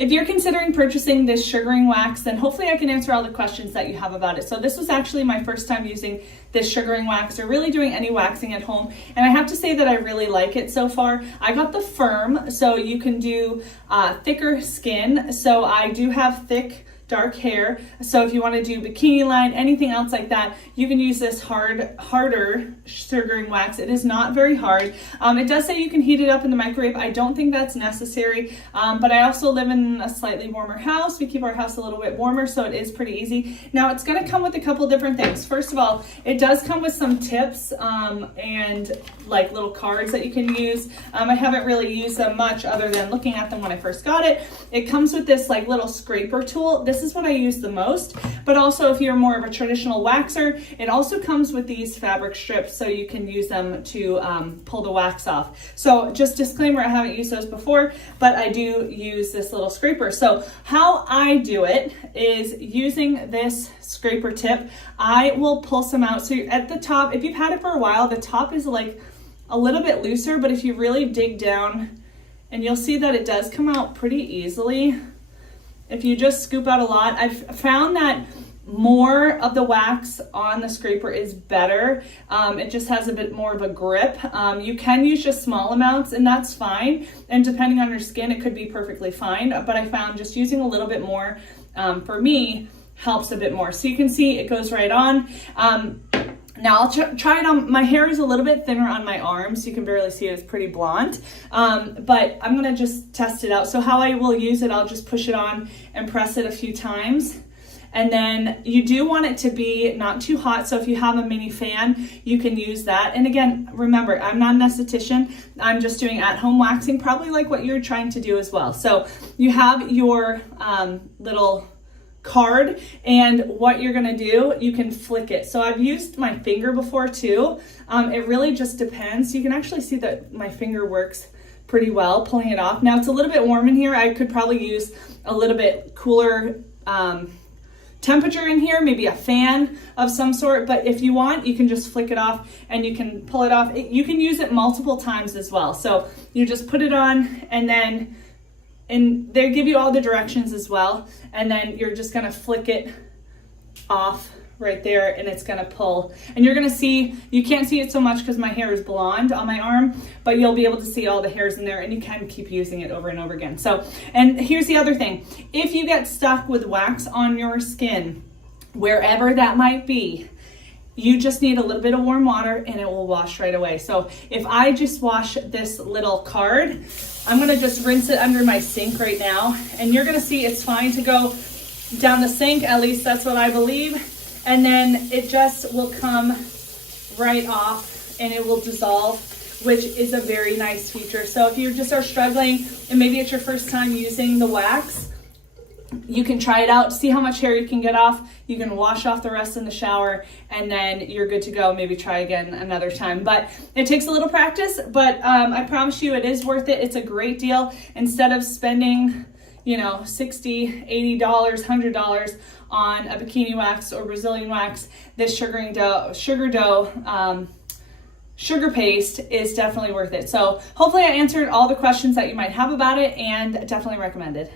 If you're considering purchasing this sugaring wax, then hopefully I can answer all the questions that you have about it. So this was actually my first time using this sugaring wax or really doing any waxing at home. And I have to say that I really like it so far. I got the Firm, so you can do thicker skin. So I do have thick, dark hair. So if you want to do bikini line, anything else like that, you can use this harder sugaring wax. It is not very hard. It does say you can heat it up in the microwave. I don't think that's necessary, but I also live in a slightly warmer house. We keep our house a little bit warmer, so it is pretty easy. Now it's going to come with a couple different things. First of all, it does come with some tips and like little cards that you can use. I haven't really used them much other than looking at them when I first got it. It comes with this like little scraper tool. This is what I use the most, but also if you're more of a traditional waxer, it also comes with these fabric strips so you can use them to pull the wax off. So just disclaimer, I haven't used those before, but I do use this little scraper. So how I do it is using this scraper tip. I will pull some out. So at the top, if you've had it for a while, the top is like a little bit looser, but if you really dig down, and you'll see that it does come out pretty easily. If you just scoop out a lot, I've found that more of the wax on the scraper is better. It just has a bit more of a grip. You can use just small amounts and that's fine. And depending on your skin, it could be perfectly fine. But I found just using a little bit more, for me, helps a bit more. So you can see it goes right on. Now I'll try it on. My hair is a little bit thinner on my arms. You can barely see it. It's pretty blonde. But I'm going to just test it out. So how I will use it, I'll just push it on and press it a few times. And then you do want it to be not too hot. So if you have a mini fan, you can use that. And again, remember, I'm not an esthetician. I'm just doing at-home waxing, probably like what you're trying to do as well. So you have your little card, and what you're gonna do, you can flick it. So I've used my finger before too. It really just depends. You can actually see that my finger works pretty well pulling it off. Now it's a little bit warm in here. I could probably use a little bit cooler temperature in here, maybe a fan of some sort, but if you want, you can just flick it off and you can pull it off. You can use it multiple times as well. So you just put it on and they give you all the directions as well. And then you're just gonna flick it off right there and it's gonna pull. And you're gonna see, you can't see it so much because my hair is blonde on my arm, but you'll be able to see all the hairs in there and you can keep using it over and over again. So, and here's the other thing. If you get stuck with wax on your skin, wherever that might be, you just need a little bit of warm water and it will wash right away. So if I just wash this little card, I'm gonna just rinse it under my sink right now. And you're gonna see it's fine to go down the sink, at least that's what I believe. And then it just will come right off and it will dissolve, which is a very nice feature. So if you just are struggling and maybe it's your first time using the wax, you can try it out, see how much hair you can get off. You can wash off the rest in the shower and then you're good to go. Maybe try again another time. But it takes a little practice, but I promise you it is worth it. It's a great deal. Instead of spending, you know, $60, $80, $100 on a bikini wax or Brazilian wax, this sugar paste is definitely worth it. So hopefully I answered all the questions that you might have about it and definitely recommended.